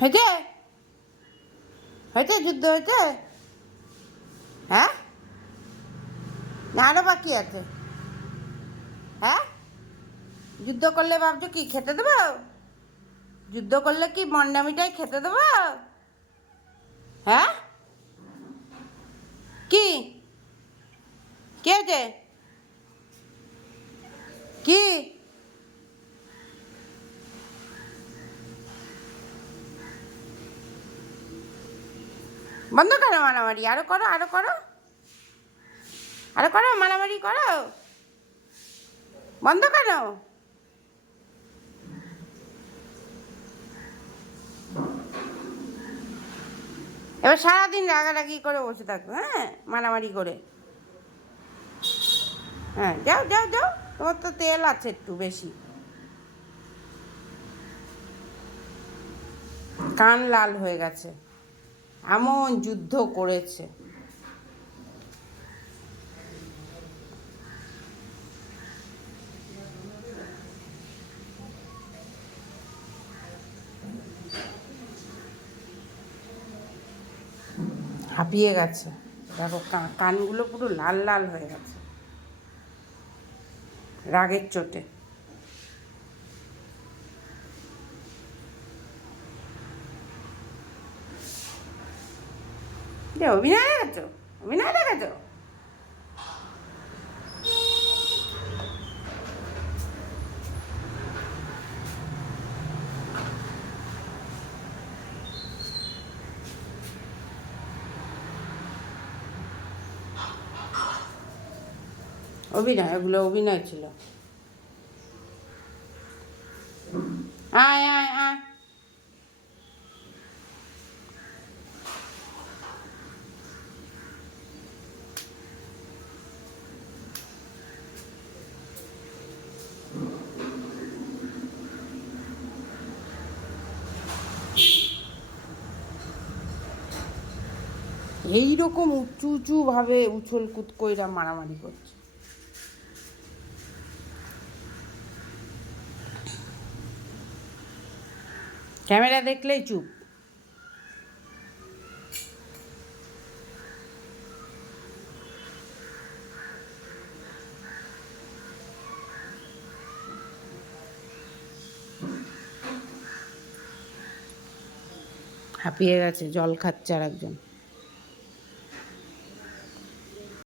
হয়েছে? হয়েছে যুদ্ধ হয়েছে? হ্যাঁ? না আরও বাকি আছে। হ্যাঁ? যুদ্ধ করলে ভাবছ কি, খেতে দেবো? যুদ্ধ করলে কি মন্ডামিটাই খেতে দেবো? হ্যাঁ? কি? কে হয়েছে? কি? বন্ধ করো মারামারি আরও করো আরও করো। আরও করো মারামারি করো। বন্ধ করো। এবার সারাদিন রাগারাগি করে বসে থাকো হ্যাঁ? মারামারি করে। হ্যাঁ যাও যাও যাও। তোমার তো তেল আছে একটু বেশি। কান লাল হয়ে গেছে। এমন যুদ্ধ করেছে। হাঁপিয়ে গেছে। দেখো কানগুলো পুরো লাল লাল হয়ে গেছে। রাগের চোটে। যে অভিনয় দেখাচ্ছ অভিনয় দেখাচ্ছ? অভিনয় ওগুলো অভিনয় ছিল। আয় আয় আয়। এইরকম উঁচু উঁচু ভাবে উছল কুদ কইরা মারামারি করছে। ক্যামেরা দেখলেই চুপ। হাঁপিয়ে গেছে, জল খাচ্ছে আর একজন